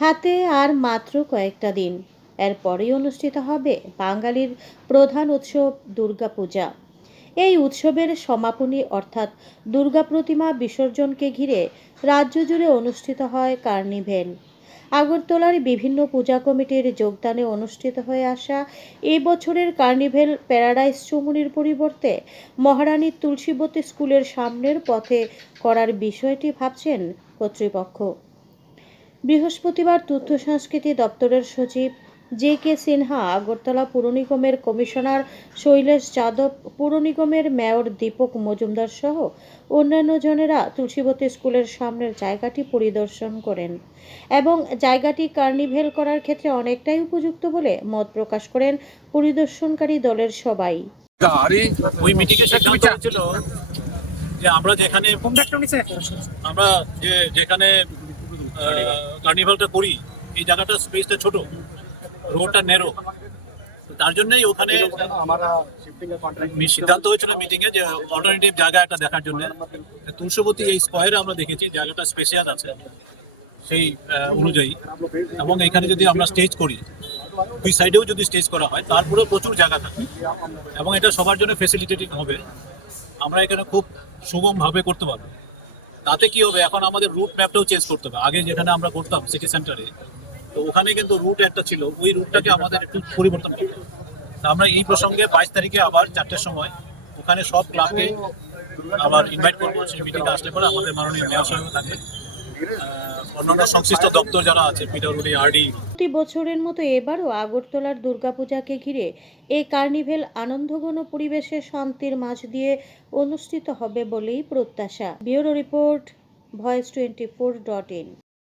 হাতে আর মাত্র কয়েকটা দিন, এরপরেই অনুষ্ঠিত হবে বাঙালির প্রধান উৎসব দুর্গাপূজা। এই উৎসবের সমাপনী অর্থাৎ দুর্গা প্রতিমা বিসর্জনকে ঘিরে রাজ্য জুড়ে অনুষ্ঠিত হয় কার্নিভেল। আগরতলার বিভিন্ন পূজা কমিটির যোগদানে অনুষ্ঠিত হয়ে আসা এই বছরের কার্নিভেল প্যারাডাইস চুমুনির পরিবর্তে মহারানী তুলসীবতী স্কুলের সামনের পথে করার বিষয়টি ভাবছেন কর্তৃপক্ষ। বৃহস্পতিবার তথ্য সংস্কৃতি দপ্তরের সচিব জে.কে. সিনহা, আগরতলা পুর নিগমের কমিশনার শৈলেশ যাদব, পুর নিগমের মেয়র দীপক মজুমদার সহ অন্যান্য জনেরা তুলসীবতী স্কুলের সামনের জায়গাটি পরিদর্শন করেন এবং জায়গাটি কার্নিভেল করার ক্ষেত্রে অনেকটাই উপযুক্ত বলে মত প্রকাশ করেন পরিদর্শনকারী দলের সবাই। ওই মিটিংয়ে সিদ্ধান্ত হয়েছিল যে আমরা যেখানে কার্নিভালটা করি এই জায়গাটা স্পেসটা ছোট, রোডটা ন্যারো, তার জন্যই ওখানে সিদ্ধান্ত হয়েছিল মিটিংয়ে যে অল্টারনেটিভ জায়গা একটা দেখার জন্য তুলসীবতী এই স্কোয়ারে আমরা দেখেছি জায়গাটা স্পেশিয়াস আছে সেই অনুযায়ী, এবং এখানে যদি আমরা স্টেজ করি, দুই সাইডেও যদি স্টেজ করা হয় তারপরেও প্রচুর জায়গা থাকে এবং এটা সবার জন্য ফেসিলিটেটিং হবে। আমরা এখানে খুব সুগমভাবে করতে পারবো। তাতে কি হবে, এখন আমাদের রুট ম্যাপটাও চেঞ্জ করতে হবে। আগে যেখানে আমরা করতাম সিটি সেন্টারে, তো ওখানে কিন্তু রুট একটা ছিল, ওই রুটটাকে আমাদের একটু পরিবর্তন করতে হবে। আমরা এই প্রসঙ্গে 22 তারিখে আবার 4টার সময় ওখানে সব ক্লাবকে আবার ইনভাইট করবো। সেই মিটিংয়ে আসলে পরে আমাদের মাননীয় মেয়র সাহেব থাকবেন, অন্যান্য সংশ্লিষ্ট দপ্তর যারা আছে, পিডব্লিউডি, আরডি। প্রতি বছরের মতো এবারও আগরতলার দুর্গাপূজাকে ঘিরে এই কার্নিভেল আনন্দঘন পরিবেশে শান্তির মাঝ দিয়ে অনুষ্ঠিত হবে বলেই প্রত্যাশা। Bureau report, voice 24.in।